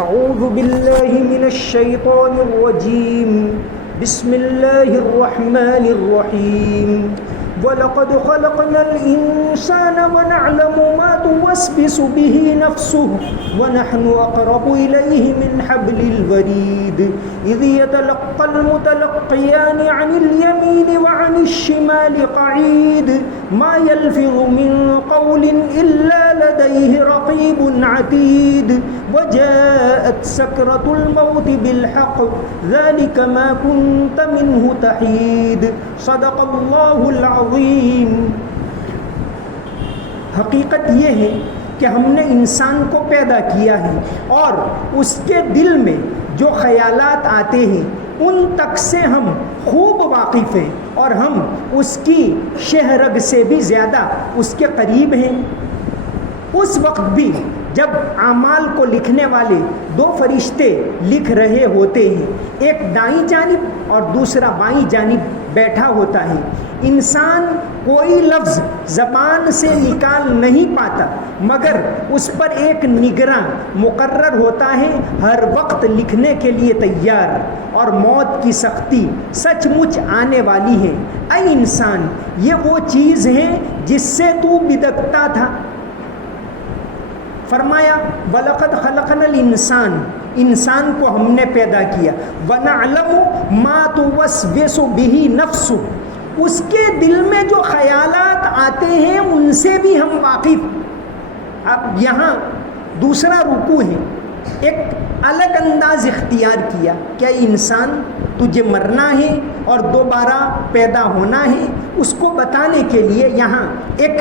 اعوذ باللہ من الشیطان الرجیم بسم اللہ الرحمن الرحیم وَلَقَدْ خَلَقْنَا الْإِنسَانَ وَنَعْلَمُ مَا تُوَسْوِسُ بِهِ نَفْسُهُ وَنَحْنُ أَقْرَبُ إِلَيْهِ مِنْ حَبْلِ الْوَرِيدِ إِذْ يَتَلَقَّى الْمُتَلَقِّيَانِ عَنِ الْيَمِينِ وَعَنِ الشِّمَالِ قَعِيدٌ مَا يَلْفِظُ مِنْ قَوْلٍ إِلَّا لَدَيْهِ رَقِيبٌ عَتِيدٌ وَجَاءَتْ سَكْرَةُ الْمَوْتِ بِالْحَقِّ ذَلِكَ مَا كُنْتَ مِنْهُ تَحِيدُ صدق اللہ العظیم۔ حقیقت یہ ہے کہ ہم نے انسان کو پیدا کیا ہے اور اس کے دل میں جو خیالات آتے ہیں ان تک سے ہم خوب واقف ہیں اور ہم اس کی شہ رگ سے بھی زیادہ اس کے قریب ہیں۔ اس وقت بھی جب اعمال کو لکھنے والے دو فرشتے لکھ رہے ہوتے ہیں، ایک دائیں جانب اور دوسرا بائیں جانب بیٹھا ہوتا ہے، انسان کوئی لفظ زبان سے نکال نہیں پاتا مگر اس پر ایک نگراں مقرر ہوتا ہے، ہر وقت لکھنے کے لیے تیار، اور موت کی سختی سچ مچ آنے والی ہے۔ اے انسان، یہ وہ چیز ہے جس سے تو بدکتا تھا۔ فرمایا وَلَقَدْ خَلَقْنَا الْإِنسَانَ، انسان کو ہم نے پیدا کیا، وَنَعْلَمُ مَا تُوَسْوِسُ بِهِ نَفْسُهُ، اس کے دل میں جو خیالات آتے ہیں ان سے بھی ہم واقف۔ اب یہاں دوسرا رکوع ہے، ایک الگ انداز اختیار کیا، کیا انسان تجھے مرنا ہے اور دوبارہ پیدا ہونا ہے، اس کو بتانے کے لیے یہاں ایک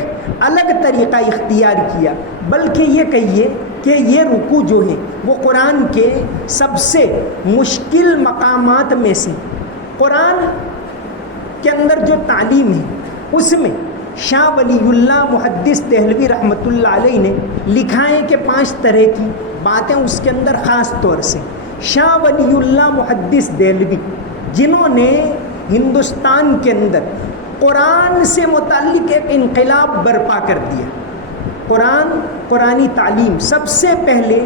الگ طریقہ اختیار کیا۔ بلکہ یہ کہیے کہ یہ رکوع جو ہے وہ قرآن کے سب سے مشکل مقامات میں سے، قرآن کے اندر جو تعلیم ہے اس میں شاہ ولی اللہ محدث دہلوی رحمۃ اللہ علیہ نے لکھا ہے کہ 5 طرح کی باتیں اس کے اندر خاص طور سے شاہ ولی اللہ محدث دہلوی، جنہوں نے ہندوستان کے اندر قرآن سے متعلق ایک انقلاب برپا کر دیا۔ قرآنی تعلیم، سب سے پہلے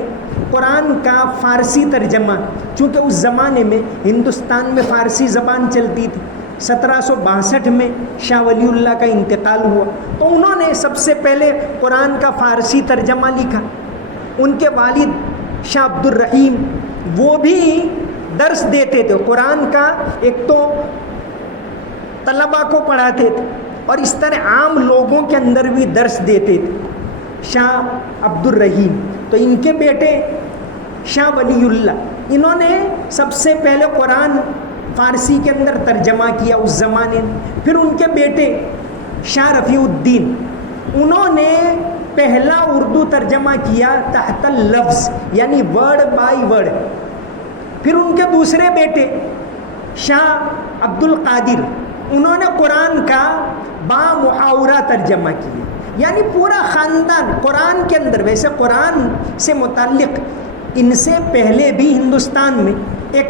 قرآن کا فارسی ترجمہ، چونکہ اس زمانے میں ہندوستان میں فارسی زبان چلتی تھی، 1762 میں شاہ ولی اللہ کا انتقال ہوا تو انہوں نے سب سے پہلے قرآن کا فارسی ترجمہ لکھا۔ ان کے والد شاہ عبد الرحیم وہ بھی درس دیتے تھے قرآن کا، ایک تو طلباء کو پڑھاتے تھے اور اس طرح عام لوگوں کے اندر بھی درس دیتے تھے شاہ عبد الرحیم۔ تو ان کے بیٹے شاہ ولی اللہ، انہوں نے سب سے پہلے قرآن فارسی کے اندر ترجمہ کیا اس زمانے میں۔ پھر ان کے بیٹے شاہ رفیع الدین، انہوں نے پہلا اردو ترجمہ کیا تحت اللفظ، یعنی ورڈ بائی ورڈ۔ پھر ان کے دوسرے بیٹے شاہ عبد القادر، انہوں نے قرآن کا با محاورہ ترجمہ کیا، یعنی پورا خاندان قرآن کے اندر۔ ویسے قرآن سے متعلق ان سے پہلے بھی ہندوستان میں ایک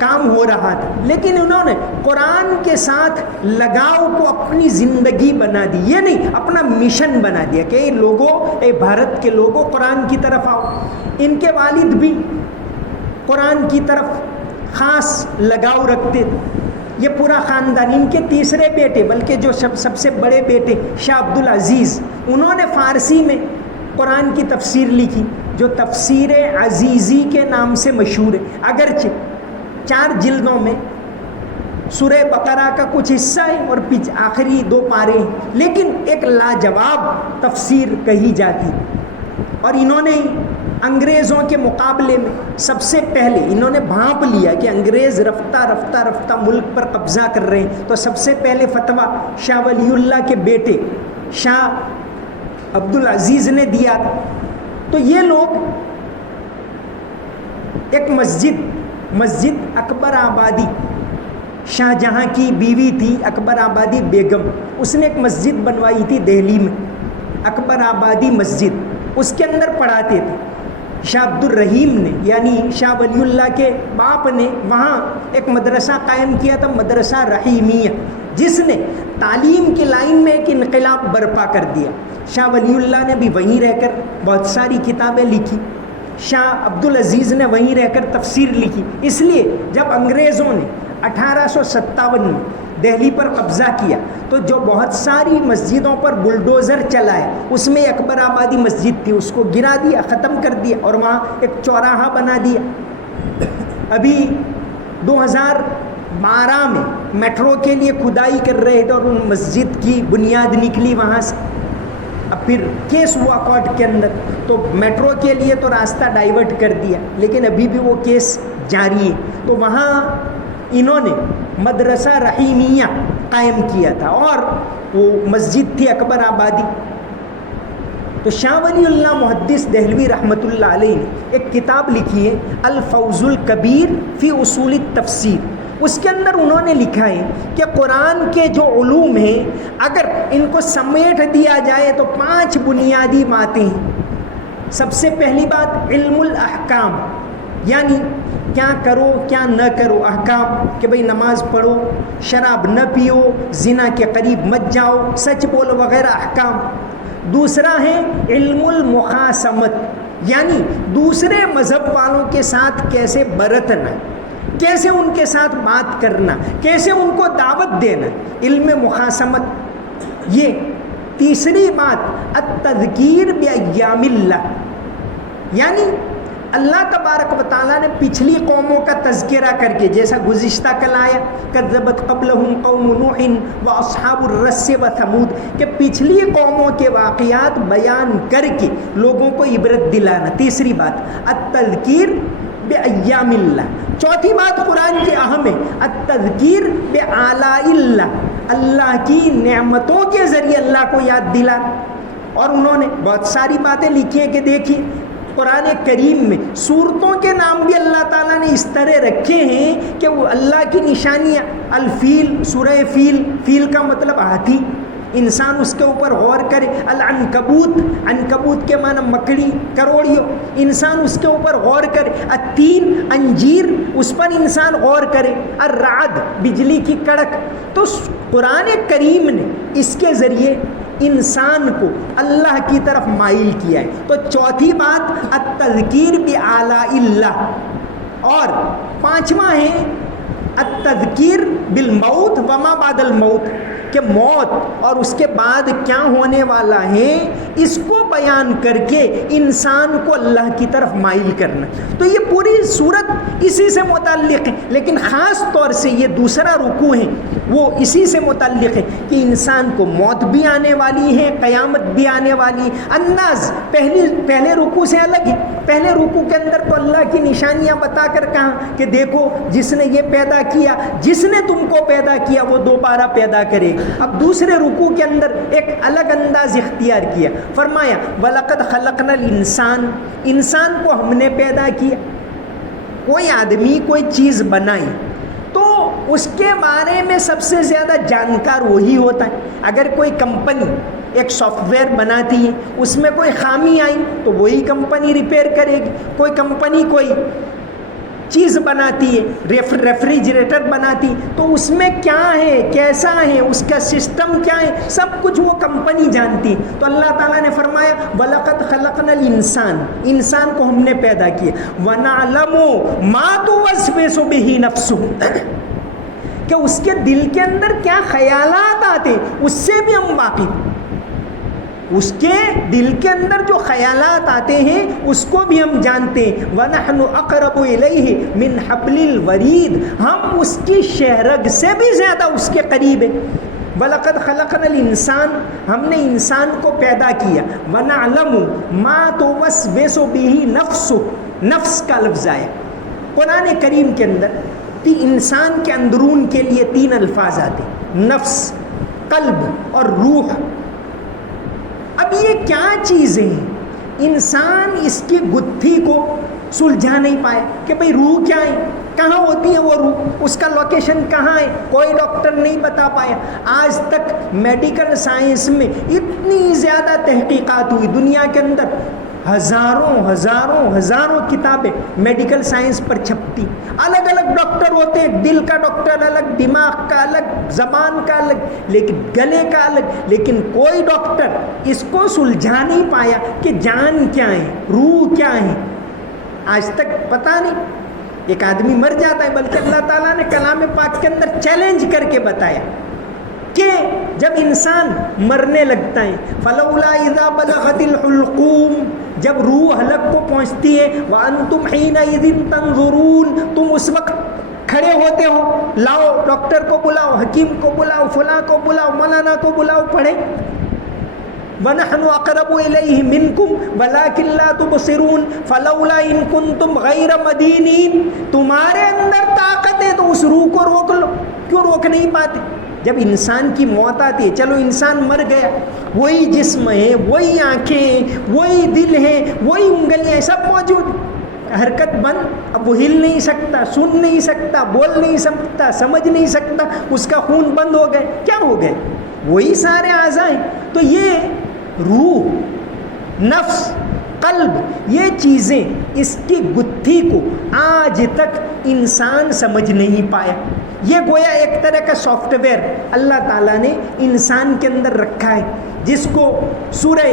کام ہو رہا تھا، لیکن انہوں نے قرآن کے ساتھ لگاؤ کو اپنی زندگی بنا دی، یہ نہیں اپنا مشن بنا دیا کہ اے لوگوں، اے بھارت کے لوگوں، قرآن کی طرف آؤ۔ ان کے والد بھی قرآن کی طرف خاص لگاؤ رکھتے تھے، یہ پورا خاندان۔ ان کے تیسرے بیٹے، بلکہ جو سب سے بڑے بیٹے شاہ عبد العزیز، انہوں نے فارسی میں قرآن کی تفسیر لکھی جو تفسیر عزیزی کے نام سے مشہور ہے، اگرچہ 4 جلدوں میں سورہ بقرہ کا کچھ حصہ ہے اور آخری 2 پارے ہیں، لیکن ایک لاجواب تفسیر کہی جاتی۔ اور انہوں نے انگریزوں کے مقابلے میں سب سے پہلے انہوں نے بھانپ لیا کہ انگریز رفتہ رفتہ رفتہ ملک پر قبضہ کر رہے ہیں، تو سب سے پہلے فتویٰ شاہ ولی اللہ کے بیٹے شاہ عبد العزیز نے دیا تھا۔ تو یہ لوگ ایک مسجد اکبر آبادی، شاہ جہاں کی بیوی تھی اکبر آبادی بیگم، اس نے ایک مسجد بنوائی تھی دہلی میں، اکبر آبادی مسجد، اس کے اندر پڑھاتے تھے۔ شاہ عبد الرحیم نے، یعنی شاہ ولی اللہ کے باپ نے، وہاں ایک مدرسہ قائم کیا تھا، مدرسہ رحیمیہ، جس نے تعلیم کی لائن میں ایک انقلاب برپا کر دیا۔ شاہ ولی اللہ نے بھی وہیں رہ کر بہت ساری کتابیں لکھی۔ شاہ عبدالعزیز نے وہیں رہ کر تفسیر لکھی. اس لیے جب انگریزوں نے 1857 میں دہلی پر قبضہ کیا تو جو بہت ساری مسجدوں پر بلڈوزر چلائے، اس میں اکبر آبادی مسجد تھی، اس کو گرا دیا، ختم کر دیا اور وہاں ایک چوراہا بنا دیا. ابھی 2012 میں میٹرو کے لیے کھدائی کر رہے تھے اور ان مسجد کی بنیاد نکلی وہاں سے. اب پھر کیس ہوا کورٹ کے اندر، تو میٹرو کے لیے تو راستہ ڈائیورٹ کر دیا، لیکن ابھی بھی وہ کیس جاری ہے. تو وہاں انہوں نے مدرسہ رحیمیہ قائم کیا تھا اور وہ مسجد تھی اکبر آبادی. تو شاہ ولی اللہ محدث دہلوی رحمۃ اللہ علیہ نے ایک کتاب لکھی ہے الفوز الکبیر فی اصول التفسیر. اس کے اندر انہوں نے لکھا ہے کہ قرآن کے جو علوم ہیں اگر ان کو سمیٹ دیا جائے تو 5 بنیادی باتیں ہیں. سب سے پہلی بات علم الاحکام، یعنی کیا کرو کیا نہ کرو، احکام کہ بھئی نماز پڑھو، شراب نہ پیو، زنا کے قریب مت جاؤ، سچ بولو وغیرہ احکام. دوسرا ہے علم المخاصمت، یعنی دوسرے مذہب والوں کے ساتھ کیسے برتنا، کیسے ان کے ساتھ بات کرنا، کیسے ان کو دعوت دینا، علم مخاصمت. یہ تیسری بات التذکیر بایام اللہ، یعنی اللہ تبارک و تعالیٰ نے پچھلی قوموں کا تذکرہ کر کے، جیسا گزشتہ کل آیا کذبت قبلہم قوم نوح واصحاب الرس وثمود، کہ پچھلی قوموں کے واقعات بیان کر کے لوگوں کو عبرت دلانا. تیسری بات التذکیر بایام اللہ. چوتھی بات قرآن کی اہم ہے التذکیر بآلاء اللہ، اللہ کی نعمتوں کے ذریعے اللہ کو یاد دلانا. اور انہوں نے بہت ساری باتیں لکھی ہیں کہ دیکھیے قرآن کریم میں سورتوں کے نام بھی اللہ تعالیٰ نے اس طرح رکھے ہیں کہ وہ اللہ کی نشانیاں. الفیل، سورہ فیل، فیل کا مطلب ہاتھی، انسان اس کے اوپر غور کرے. العنکبوت، عنکبوت کے معنی مکڑی، کروڑیوں، انسان اس کے اوپر غور کرے. التین، انجیر، اس پر انسان غور کرے. الرعد، بجلی کی کڑک. تو قرآن کریم نے اس کے ذریعے انسان کو اللہ کی طرف مائل کیا ہے. تو چوتھی بات التذکیر بآلاء اللہ. اور پانچواں ہے التذکیر بالموت وما بعد الموت، کہ موت اور اس کے بعد کیا ہونے والا ہے اس کو بیان کر کے انسان کو اللہ کی طرف مائل کرنا. تو یہ پوری صورت اسی سے متعلق ہے، لیکن خاص طور سے یہ دوسرا رکوع ہے وہ اسی سے متعلق ہے کہ انسان کو موت بھی آنے والی ہے، قیامت بھی آنے والی ہے. انداز پہلے رکوع سے الگ ہے. پہلے رکوع کے اندر تو اللہ کی نشانیاں بتا کر کہا کہ دیکھو جس نے یہ پیدا کیا، جس نے تم کو پیدا کیا وہ دوبارہ پیدا کرے. اب دوسرے رکوع کے اندر ایک الگ انداز اختیار کیا، فرمایا وَلَقَدْ خَلَقْنَا الْإِنسَانَ، انسان کو ہم نے پیدا کیا. کوئی آدمی کوئی چیز بنائی تو اس کے بارے میں سب سے زیادہ جانکار وہی ہوتا ہے. اگر کوئی کمپنی ایک سافٹ ویئر بناتی ہے، اس میں کوئی خامی آئی تو وہی کمپنی ریپیئر کرے گی. کوئی کمپنی کوئی چیز بناتی ہے، ریفریجریٹر بناتی، تو اس میں کیا ہے، کیسا ہے، اس کا سسٹم کیا ہے، سب کچھ وہ کمپنی جانتی. تو اللہ تعالیٰ نے فرمایا وَلَقَدْ خَلَقْنَا الْإِنسَانَ، انسان کو ہم نے پیدا کیا. وَنَعْلَمُ مَا تُوَسْوِسُ بِهِ نَفْسُهُ، کہ اس کے دل کے اندر کیا خیالات آتے اس سے بھی ہم واقف. اس کے دل کے اندر جو خیالات آتے ہیں اس کو بھی ہم جانتے ہیں. وَنَحْنُ أَقْرَبُ إِلَيْهِ مِنْ حَبْلِ الْوَرِيدِ، ہم اس کی شہرگ سے بھی زیادہ اس کے قریب ہیں. وَلَقَدْ خَلَقْنَا الْإِنسَانَ، ہم نے انسان کو پیدا کیا. وَنَعْلَمُ مَا تُوَسْوِسُ بِهِ نَفْسُهُ، نفس کا لفظ آیا قرآن کریم کے اندر. انسان کے اندرون کے لیے 3 الفاظ آتے، نفس، قلب اور روح. اب یہ کیا چیزیں ہیں؟ انسان اس کی گتھی کو سلجھا نہیں پائے کہ بھئی روح کیا ہے، کہاں ہوتی ہے وہ روح، اس کا لوکیشن کہاں ہے، کوئی ڈاکٹر نہیں بتا پایا. آج تک میڈیکل سائنس میں اتنی زیادہ تحقیقات ہوئی، دنیا کے اندر ہزاروں کتابیں میڈیکل سائنس پر چھپتی. الگ الگ ڈاکٹر ہوتے ہیں، دل کا ڈاکٹر الگ، دماغ کا الگ، زبان کا الگ، لیکن گلے کا الگ. لیکن کوئی ڈاکٹر اس کو سلجھا نہیں پایا کہ جان کیا ہے، روح کیا ہے. آج تک پتہ نہیں. ایک آدمی مر جاتا ہے، بلکہ اللہ تعالیٰ نے کلام پاک کے اندر چیلنج کر کے بتایا کہ جب انسان مرنے لگتا ہے، فلولا اذا بلغت الحلقوم، جب روح حلق کو پہنچتی ہے، وانتم حینئذ تنظرون، تم اس وقت کھڑے ہوتے ہو، لاؤ ڈاکٹر کو بلاؤ، حکیم کو بلاؤ، فلاں کو بلاؤ، مولانا کو بلاؤ، پڑھے. وَنَحْنُ أَقْرَبُ إِلَيْهِ مِنْكُمْ وَلَكِنْ لَا تُبْصِرُونَ فَلَوْلَا إِن كُنتُمْ غَيْرَ مَدِينِينَ. تمہارے اندر طاقت ہے تو اس روح کو روک لو، کیوں روک نہیں پاتے؟ جب انسان کی موت آتی ہے، چلو انسان مر گیا، وہی جسم ہے، وہی آنکھیں ہیں، وہی دل ہے، وہی انگلیاں، سب موجود، حرکت بند. اب وہ ہل نہیں سکتا، سن نہیں سکتا، بول نہیں سکتا، سمجھ نہیں سکتا، اس کا خون بند ہو گئے. کیا ہو گئے؟ وہی سارے اعضاء ہیں. تو یہ روح، نفس، قلب، یہ چیزیں، اس کی گتھی کو آج تک انسان سمجھ نہیں پایا. یہ گویا ایک طرح کا سافٹ ویئر اللہ تعالیٰ نے انسان کے اندر رکھا ہے، جس کو سورہ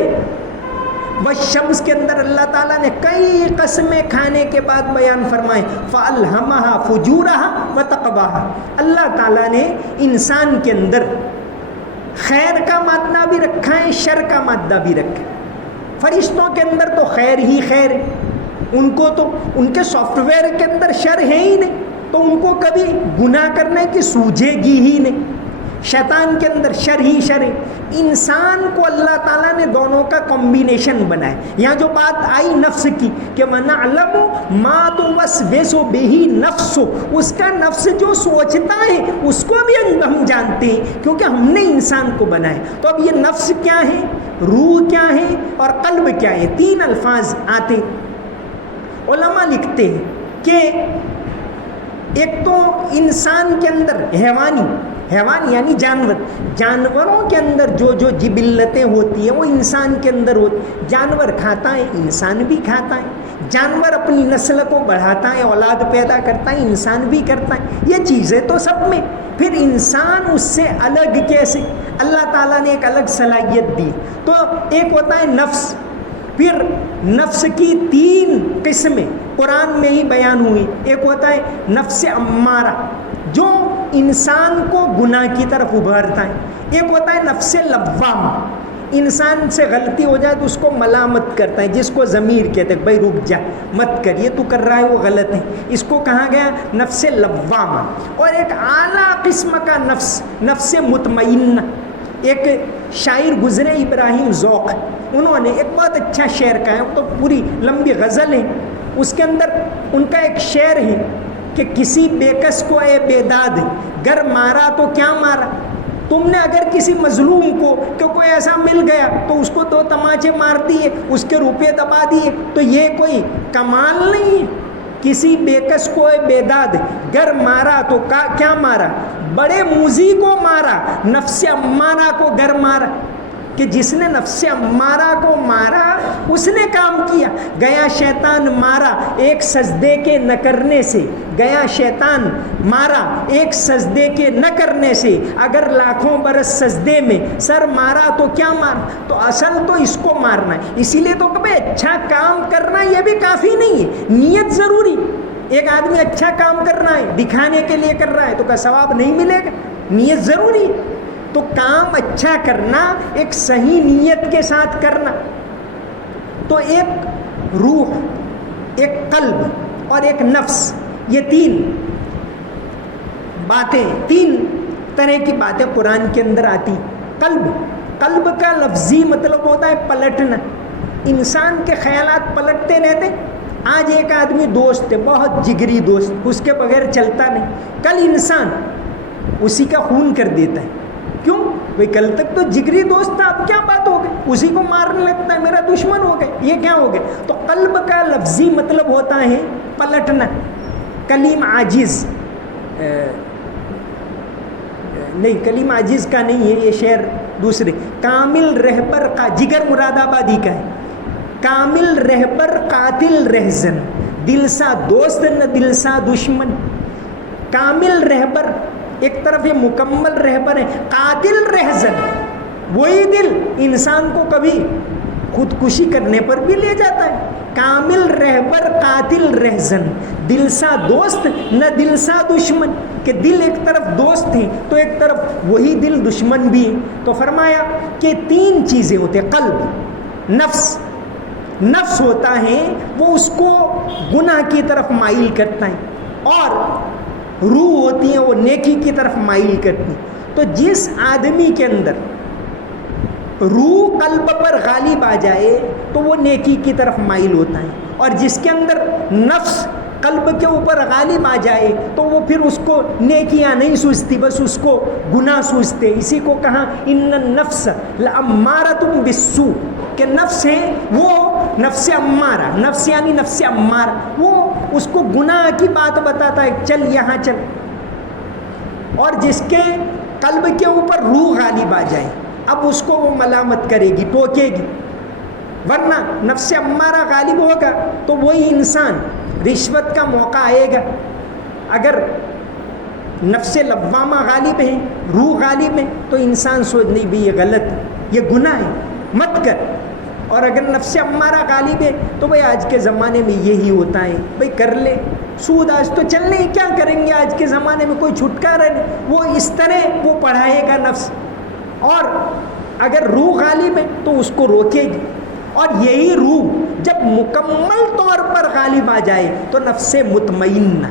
والشمس کے اندر اللہ تعالیٰ نے کئی قسمیں کھانے کے بعد بیان فرمائے. فَأَلْهَمَهَا فُجُورَهَا وَتَقْوَاهَا. اللہ تعالیٰ نے انسان کے اندر خیر کا مادہ بھی رکھا ہے، شر کا مادہ بھی رکھا ہے. فرشتوں کے اندر تو خیر ہی خیر ہے، ان کو تو ان کے سافٹ ویئر کے اندر شر ہے ہی نہیں، تو ان کو کبھی گناہ کرنے کی سوجھے گی ہی نہیں. شیطان کے اندر شر ہی شر ہے. انسان کو اللہ تعالیٰ نے دونوں کا کمبینیشن بنایا. یہاں جو بات آئی نفس کی کہ وَنَعْلَمُ مَا تُوَسْوِسُ بِهِ نَفْسُ، اس کا نفس جو سوچتا ہے اس کو بھی ہم جانتے ہیں، کیونکہ ہم نے انسان کو بنایا. تو اب یہ نفس کیا ہے، روح کیا ہے اور قلب کیا ہے، تین الفاظ آتے. علماء لکھتے ہیں کہ ایک تو انسان کے اندر حیوان یعنی جانوروں کے اندر جو جبلتیں ہوتی ہیں وہ انسان کے اندر ہوتی. جانور کھاتا ہے، انسان بھی کھاتا ہے. جانور اپنی نسل کو بڑھاتا ہے، اولاد پیدا کرتا ہے، انسان بھی کرتا ہے. یہ چیزیں تو سب میں. پھر انسان اس سے الگ کیسے؟ اللہ تعالیٰ نے ایک الگ صلاحیت دی. تو ایک ہوتا ہے نفس. پھر نفس کی تین قسمیں قرآن میں ہی بیان ہوئی. ایک ہوتا ہے نفس امارہ جو انسان کو گناہ کی طرف ابھارتا ہے. ایک ہوتا ہے نفس لوام، انسان سے غلطی ہو جائے تو اس کو ملامت کرتا ہے، جس کو ضمیر کہتے ہیں، بھائی رک جا، مت کر، یہ تو کر رہا ہے وہ غلط ہے. اس کو کہا گیا نفس لوامہ. اور ایک اعلیٰ قسم کا نفس مطمئنہ. ایک شاعر گزرے ابراہیم ذوق، انہوں نے ایک بہت اچھا شعر کہا ہے، وہ تو پوری لمبی غزل ہے. اس کے اندر ان کا ایک شعر ہے کہ کسی بےکس کو اے بیداد گر مارا تو کیا مارا. تم نے اگر کسی مظلوم کو کہ کوئی ایسا مل گیا تو اس کو دو تماچے مار دیے، اس کے روپے دبا دیے، تو یہ کوئی کمال نہیں ہے. کسی بےکس کو اے بیداد گر مارا تو کیا مارا، بڑے موذی کو مارا، نفس امارہ کو گر مارا. کہ جس نے نفس امارہ کو مارا اس نے کام کیا. گیا شیطان مارا ایک سجدے کے نہ کرنے سے، گیا شیطان مارا ایک سجدے کے نہ کرنے سے، اگر لاکھوں برس سجدے میں سر مارا تو کیا مارا. تو اصل تو اس کو مارنا ہے. اسی لیے تو کہ اچھا کام کرنا یہ بھی کافی نہیں ہے، نیت ضروری. ایک آدمی اچھا کام کرنا ہے، دکھانے کے لیے کر رہا ہے تو کیا ثواب نہیں ملے گا؟ نیت ضروری. تو کام اچھا کرنا ایک صحیح نیت کے ساتھ کرنا. تو ایک روح، ایک قلب اور ایک نفس، یہ تین باتیں، تین طرح کی باتیں قرآن کے اندر آتی. قلب کا لفظی مطلب ہوتا ہے پلٹنا. انسان کے خیالات پلٹتے رہتے. آج ایک آدمی دوست ہے، بہت جگری دوست، اس کے بغیر چلتا نہیں. کل انسان اسی کا خون کر دیتا ہے. کیوں بھائی؟ کل تک تو جگری دوست تھا، اب کیا بات ہو گئی؟ اسی کو مارنے لگتا ہے، میرا دشمن ہو گئے. یہ کیا ہو گیا؟ تو قلب کا لفظی مطلب ہوتا ہے پلٹنا. کلیم عاجز نہیں، کلیم عاجز کا نہیں ہے یہ شعر، دوسرے. کامل رہبر کا، جگر مراد آبادی کا ہے. کامل رہبر قاتل رہزن، دل سا دوست نہ دل سا دشمن. کامل رہبر ایک طرف یہ مکمل رہبر ہے، قاتل رہزن وہی دل انسان کو کبھی خودکشی کرنے پر بھی لے جاتا ہے. کامل رہبر قاتل رہزن، دل سا دوست نہ دل سا دشمن، کہ دل ایک طرف دوست ہیں تو ایک طرف وہی دل دشمن بھی ہے. تو فرمایا کہ 3 چیزیں ہوتے ہیں. قلب، نفس ہوتا ہے وہ اس کو گناہ کی طرف مائل کرتا ہے، اور روح ہوتی ہے وہ نیکی کی طرف مائل کرتی ہے. تو جس آدمی کے اندر روح قلب پر غالب آ جائے تو وہ نیکی کی طرف مائل ہوتا ہے، اور جس کے اندر نفس قلب کے اوپر غالب آ جائے تو وہ پھر اس کو نیکیاں نہیں سوچتی، بس اس کو گناہ سوچتے. اسی کو کہا ان النفس لامارۃ بالسوء، کہ نفس ہے وہ نفس امارہ، نفس یعنی نفس امارہ، وہ اس کو گناہ کی بات بتاتا ہے، چل یہاں چل. اور جس کے قلب کے اوپر روح غالب آ جائے اب اس کو وہ ملامت کرے گی، ٹوکے گی. ورنہ نفس امارہ غالب ہوگا تو وہی انسان رشوت کا موقع آئے گا. اگر نفس لوامہ غالب ہے، روح غالب ہے، تو انسان سوچ نہیں بھی یہ غلط ہے، یہ گناہ ہے، مت کر. اور اگر نفس امارہ غالب ہے تو بھائی آج کے زمانے میں یہی ہوتا ہے، بھائی کر لے، سود آج تو چل نہیں، کیا کریں گے، آج کے زمانے میں کوئی چھٹکارا نہیں. وہ اس طرح وہ پڑھائے گا نفس. اور اگر روح غالب ہے تو اس کو روکے گی. اور یہی روح جب مکمل طور پر غالب آ جائے تو نفس مطمئنہ،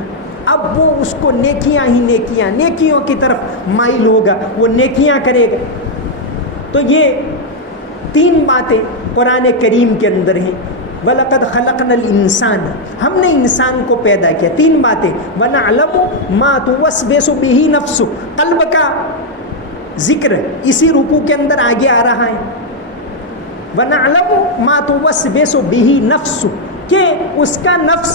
اب وہ اس کو نیکیاں ہی نیکیاں، نیکیوں کی طرف مائل ہوگا، وہ نیکیاں کرے گا. تو یہ 3 باتیں قرآن کریم کے اندر ہیں. وَلَقَدْ خَلَقْنَا الْإِنسَانَ، ہم نے انسان کو پیدا کیا. 3 باتیں. وَنَعْلَمُ مَا تُوَسْوِسُ بِهِ نَفْسُ، قلب کا ذکر اسی رکوع کے اندر آگے آ رہا ہے. وَنَعْلَمُ مَا تُوَسْوِسُ بِهِ نَفْسُ، کہ اس کا نفس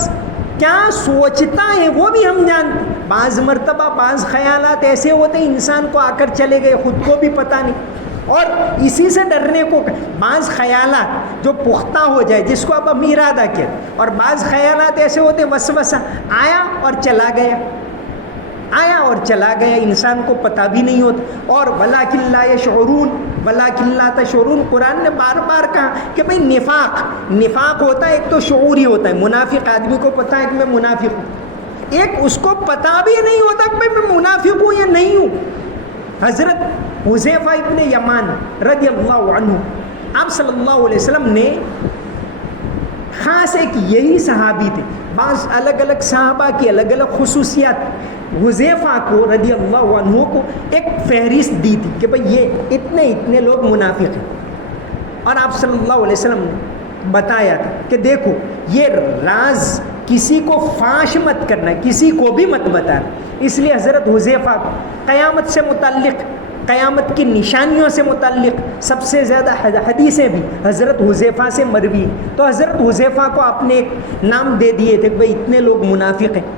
کیا سوچتا ہے وہ بھی ہم جانتے. بعض مرتبہ بعض خیالات ایسے ہوتے ہیں انسان کو آ کر چلے گئے، خود کو بھی پتہ نہیں. اور اسی سے ڈرنے کو بعض خیالات جو پختہ ہو جائے جس کو اب ہم ارادہ کیا، اور بعض خیالات ایسے ہوتے وسوسہ آیا اور چلا گیا، آیا اور چلا گیا، انسان کو پتہ بھی نہیں ہوتا. اور وَلَٰكِن لَا يَشْعُرُونَ وَلَٰكِن لَا تَشْعُرُونَ، قرآن نے بار بار کہا کہ بھئی نفاق ہوتا ہے، ایک تو شعوری ہوتا ہے، منافق آدمی کو پتہ ہے کہ میں منافق ہوں. ایک اس کو پتہ بھی نہیں ہوتا کہ میں منافق ہوں یا نہیں ہوں. حضرت حذیفہ ابن یمان رضی اللہ عنہ، آپ صلی اللہ علیہ وسلم نے خاص ایک یہی صحابی تھے، بعض الگ الگ صحابہ کی الگ الگ خصوصیات. حذیفہ کو رضی اللہ عنہ کو ایک فہرست دی تھی کہ بھئی یہ اتنے لوگ منافق ہیں. اور آپ صلی اللہ علیہ وسلم نے بتایا تھا کہ دیکھو یہ راز کسی کو فاش مت کرنا، کسی کو بھی مت بتانا. اس لیے حضرت حذیفہ قیامت سے متعلق، قیامت کی نشانیوں سے متعلق سب سے زیادہ حدیثیں بھی حضرت حذیفہ سے مروی. تو حضرت حذیفہ کو آپ نے ایک نام دے دیے تھے کہ بھئی اتنے لوگ منافق ہیں.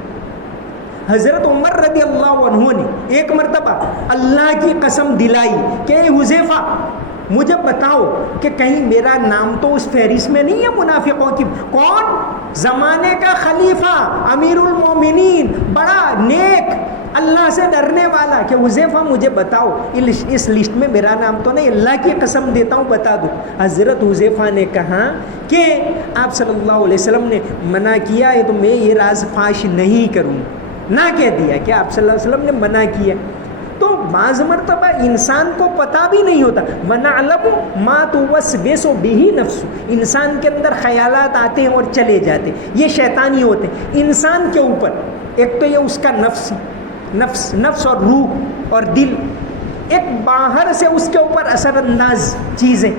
حضرت عمر رضی اللہ عنہ نے ایک مرتبہ اللہ کی قسم دلائی کہ اے حذیفہ مجھے بتاؤ کہ کہیں میرا نام تو اس فہرست میں نہیں ہے منافقوں کی. کون؟ زمانے کا خلیفہ، امیر المومنین، بڑا نیک، اللہ سے ڈرنے والا، کہ حذیفہ مجھے بتاؤ اس لسٹ میں میرا نام تو نہیں، اللہ کی قسم دیتا ہوں بتا دو. حضرت حذیفہ نے کہا کہ آپ صلی اللہ علیہ وسلم نے منع کیا ہے تو میں یہ راز فاش نہیں کروں. نہ کہہ دیا کہ آپ صلی اللہ علیہ وسلم نے منع کیا. تو بعض مرتبہ انسان کو پتہ بھی نہیں ہوتا. وَنَعْلَمُ مَا تُوَسْوِسُ بِهِ نَفْسُ، انسان کے اندر خیالات آتے ہیں اور چلے جاتے ہیں، یہ شیطانی ہوتے ہیں. انسان کے اوپر ایک تو یہ اس کا نفس اور روح اور دل، ایک باہر سے اس کے اوپر اثر انداز چیزیں،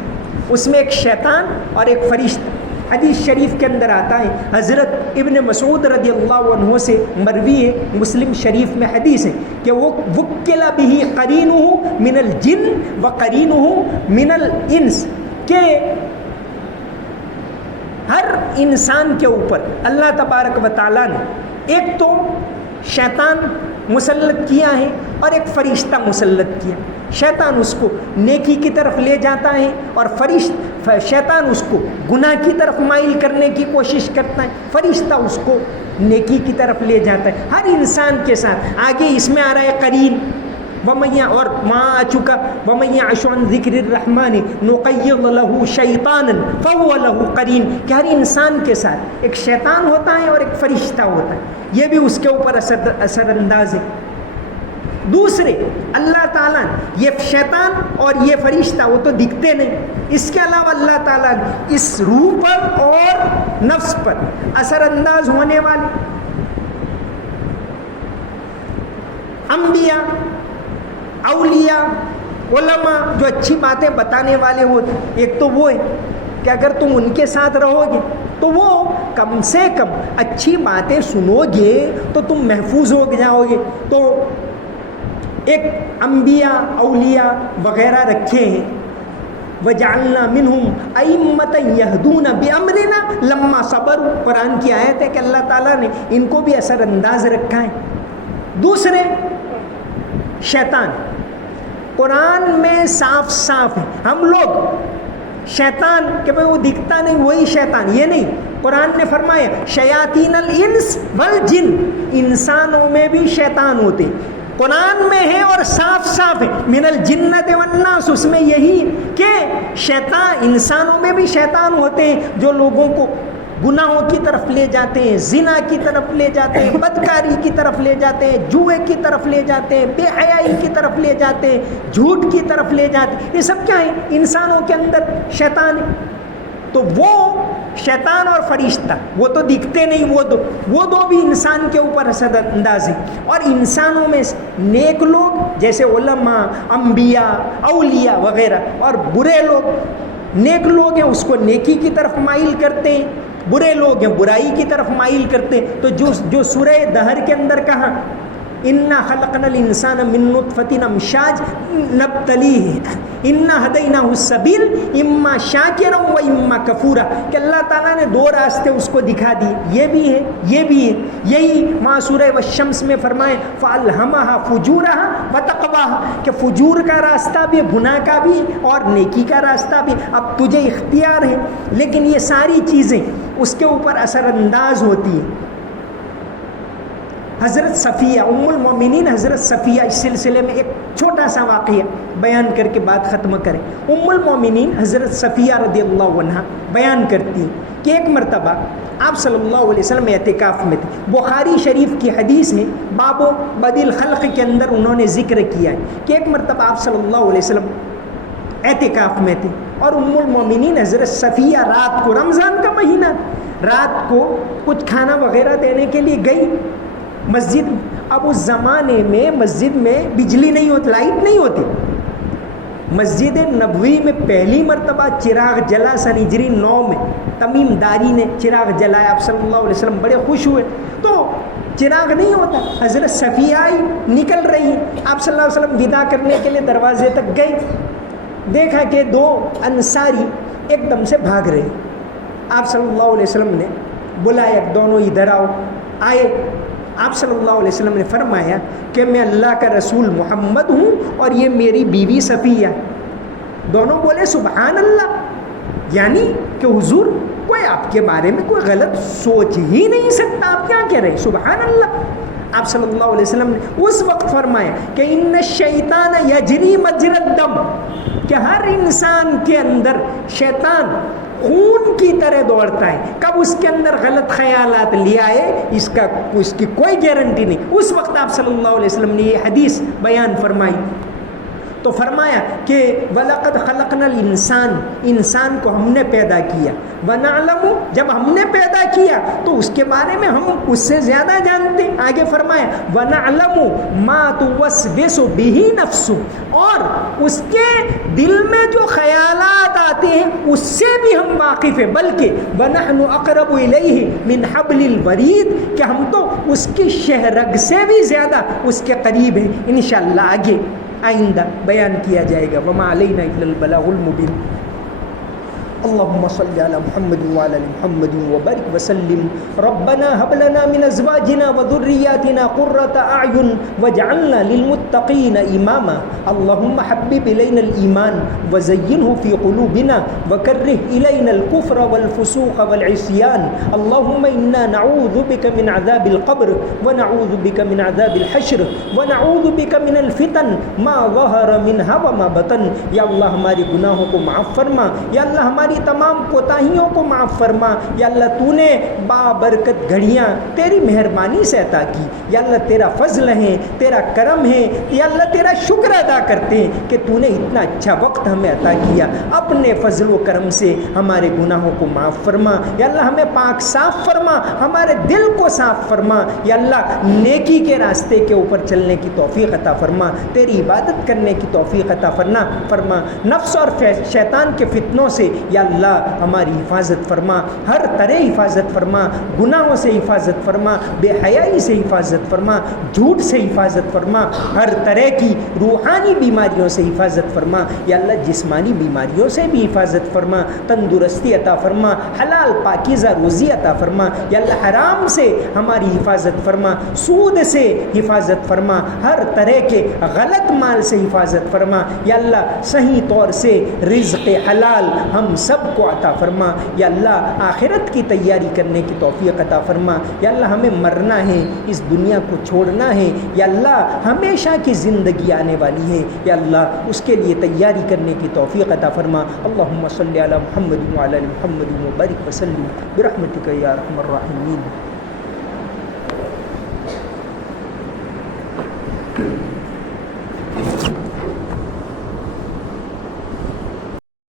اس میں ایک شیطان اور ایک فرشتہ. حدیث شریف کے اندر آتا ہے، حضرت ابن مسعود رضی اللہ عنہ سے مروی ہے، مسلم شریف میں حدیث ہے کہ وہ وکل بہ قرینہ من الجن و قرینہ من الانس، کہ ہر انسان کے اوپر اللہ تبارک و تعالیٰ نے ایک تو شیطان مسلط کیا ہے اور ایک فرشتہ مسلط کیا. شیطان اس کو نیکی کی طرف لے جاتا ہے اور شیطان اس کو گناہ کی طرف مائل کرنے کی کوشش کرتا ہے، فرشتہ اس کو نیکی کی طرف لے جاتا ہے. ہر انسان کے ساتھ آگے اس میں آ رہا ہے قرین، وَمَن اور وہاں آ چکا وَمَن يَعْشُ عَن ذِكْرِ الرَّحْمَنِ نُقَيِّضْ لَهُ شَيْطَانًا فَهُوَ لَهُ قَرِينٌ کہ ہر انسان کے ساتھ ایک شیطان ہوتا ہے اور ایک فرشتہ ہوتا ہے، یہ بھی اس کے اوپر اثر انداز ہے۔ دوسرے اللہ تعالیٰ یہ شیطان اور یہ فرشتہ وہ تو دکھتے نہیں، اس کے علاوہ اللہ تعالیٰ اس روح پر اور نفس پر اثر انداز ہونے والے انبیاء، اولیاء، علماء جو اچھی باتیں بتانے والے ہوتے، ایک تو وہ ہے کہ اگر تم ان کے ساتھ رہو گے تو وہ کم سے کم اچھی باتیں سنو گے تو تم محفوظ ہو جاؤ گے۔ تو ایک انبیاء، اولیاء وغیرہ رکھے ہیں، وَجَعَلْنَا مِنْهُمْ أَئِمَّةً يَهْدُونَ بِأَمْرِنَا لَمَّا صَبَرُوا، قرآن کی آیت ہے کہ اللہ تعالیٰ نے ان کو بھی اثر انداز رکھا ہے۔ دوسرے شیطان، قرآن میں صاف صاف ہے، ہم لوگ شیطان کہ بھئی وہ دکھتا نہیں وہی شیطان، یہ نہیں، قرآن نے فرمایا شیاطین الانس والجن، انسانوں میں بھی شیطان ہوتے، قرآن میں ہے اور صاف صاف ہے من الجنت والناس، اس میں یہی کہ شیطان انسانوں میں بھی شیطان ہوتے ہیں جو لوگوں کو گناہوں کی طرف لے جاتے ہیں، زنا کی طرف لے جاتے ہیں، بدکاری کی طرف لے جاتے ہیں، جوئے کی طرف لے جاتے ہیں، بے حیائی کی طرف لے جاتے ہیں، جھوٹ کی طرف لے جاتے ہیں، یہ سب کیا ہے؟ انسانوں کے اندر شیطان ہے۔ تو وہ شیطان اور فرشتہ وہ تو دکھتے نہیں، وہ دو بھی انسان کے اوپر اثر انداز ہیں۔ اور انسانوں میں نیک لوگ جیسے علماء، انبیاء، اولیاء وغیرہ، اور برے لوگ، نیک لوگ ہیں اس کو نیکی کی طرف مائل کرتے ہیں، برے لوگ ہیں برائی کی طرف مائل کرتے ہیں۔ تو جو سورہ دہر کے اندر کہا انا خلقنا الانسان من نطفۃ امشاج نبتلیہ انا ہدیناہ السبیل اما شاکرا و اما کفورا، کہ اللہ تعالیٰ نے دو راستے اس کو دکھا دی، یہ بھی ہے یہ بھی ہے۔ یہی ماں سورہ والشمس میں فرمائے فالہمہا فجورہا وتقواہا، کہ فجور کا راستہ بھی، گناہ کا بھی اور نیکی کا راستہ بھی، اب تجھے اختیار ہے۔ لیکن یہ ساری چیزیں اس کے اوپر اثر انداز ہوتی ہیں۔ حضرت صفیہ ام المومنین، حضرت صفیہ، اس سلسلے میں ایک چھوٹا سا واقعہ بیان کر کے بات ختم کریں۔ ام المومنین حضرت صفیہ رضی اللہ عنہا بیان کرتی ہیں کہ ایک مرتبہ آپ صلی اللہ علیہ وسلم اعتکاف میں تھے۔ بخاری شریف کی حدیث ہے، باب بدء الخلق کے اندر انہوں نے ذکر کیا ہے کہ ایک مرتبہ آپ صلی اللہ علیہ وسلم اعتکاف میں تھے اور ام المومنین حضرت صفیہ رات کو، رمضان کا مہینہ، رات کو کچھ کھانا وغیرہ دینے کے لیے گئی مسجد۔ اب اس زمانے میں مسجد میں بجلی نہیں ہوتی، لائٹ نہیں ہوتی۔ مسجد نبوی میں پہلی مرتبہ چراغ جلا سن ہجری 9 میں، تمیم داری نے چراغ جلایا، آپ صلی اللہ علیہ وسلم بڑے خوش ہوئے۔ تو چراغ نہیں ہوتا، حضرت صفیہ آئی، نکل رہی ہیں، آپ صلی اللہ علیہ وسلم ودا کرنے کے لیے دروازے تک گئے، دیکھا کہ دو انصاری ایک دم سے بھاگ رہے۔ آپ صلی اللہ علیہ وسلم نے بلایا دونوں ادھر آؤ، آئے۔ آپ صلی اللہ علیہ وسلم نے فرمایا کہ میں اللہ کا رسول محمد ہوں اور یہ میری بیوی صفیہ۔ دونوں بولے سبحان اللہ، یعنی کہ حضور کوئی آپ کے بارے میں کوئی غلط سوچ ہی نہیں سکتا، آپ کیا کہہ رہے ہیں، سبحان اللہ۔ آپ صلی اللہ علیہ وسلم نے اس وقت فرمایا کہ ان الشیطان یجری مجری الدم، کہ ہر انسان کے اندر شیطان خون کی طرح دوڑتا ہے، کب اس کے اندر غلط خیالات لے آئے اس کی کوئی گارنٹی نہیں۔ اس وقت آپ صلی اللہ علیہ وسلم نے یہ حدیث بیان فرمائی تو فرمایا کہ وَلَقَدْ خَلَقْنَا الْإِنسَانَ، انسان کو ہم نے پیدا کیا، وَنَعْلَمُ، جب ہم نے پیدا کیا تو اس کے بارے میں ہم اس سے زیادہ جانتے ہیں۔ آگے فرمایا وَنَعْلَمُ مَا تُوَسْوِسُ بِهِ نَفْسُ، اور اس کے دل میں جو خیالات آتے ہیں اس سے بھی ہم واقف ہیں، بلکہ وَنَحْنُ أَقْرَبُ إِلَيْهِ مِنْ حَبْلِ الْوَرِيدِ، کہ ہم تو اس کی شہرگ سے بھی زیادہ اس کے قریب ہیں۔ انشاءاللہ آگے آئندہ بیان کیا جائے گا۔ وما علینا الا البلاغ المبین۔ اللهم صل على محمد وعلى ال محمد وبارك وسلم ربنا هب لنا من ازواجنا وذرياتنا قرة اعين واجعلنا للمتقين اماما اللهم حبب الينا الايمان وزينه في قلوبنا وكره الينا الكفر والفسوق والعصيان اللهم انا نعوذ بك من عذاب القبر ونعوذ بك من عذاب الحشر ونعوذ بك من الفتن ما ظهر منها وما بطن یا اللہ ہمارے گناہوں کو معاف فرما یا اللہ ہماری تمام کوتاہیوں کو معاف فرما یا اللہ تو نے بابرکت گھڑیاں تیری مہربانی سے عطا کی یا اللہ تیرا فضل ہے تیرا کرم ہے یا اللہ تیرا شکر ادا کرتے ہیں کہ تو نے اتنا اچھا وقت ہمیں عطا کیا اپنے فضل و کرم سے ہمارے گناہوں کو معاف فرما یا اللہ ہمیں پاک صاف فرما ہمارے دل کو صاف فرما یا اللہ نیکی کے راستے کے اوپر چلنے کی توفیق عطا فرما تیری عبادت کرنے کی توفیق عطا فرما نفس اور شیطان کے فتنوں سے یا اللہ ہماری حفاظت فرما ہر طرح حفاظت فرما گناہوں سے حفاظت فرما بے حیائی سے حفاظت فرما جھوٹ سے حفاظت فرما ہر طرح کی روحانی بیماریوں سے حفاظت فرما یا اللہ جسمانی بیماریوں سے بھی حفاظت فرما تندرستی عطا فرما حلال پاکیزہ روزی عطا فرما یا اللہ حرام سے ہماری حفاظت فرما سود سے حفاظت فرما ہر طرح کے غلط مال سے حفاظت فرما یا اللہ صحیح طور سے رزق حلال ہم سب کو عطا فرما یا اللہ آخرت کی تیاری کرنے کی توفیق عطا فرما یا اللہ ہمیں مرنا ہے اس دنیا کو چھوڑنا ہے یا اللہ ہمیشہ کی زندگی آنے والی ہے یا اللہ اس کے لیے تیاری کرنے کی توفیق عطا فرما اللہم صلی علی محمد وعلی آل محمد وبارک وسلم برحمتک یا ارحم الراحمین.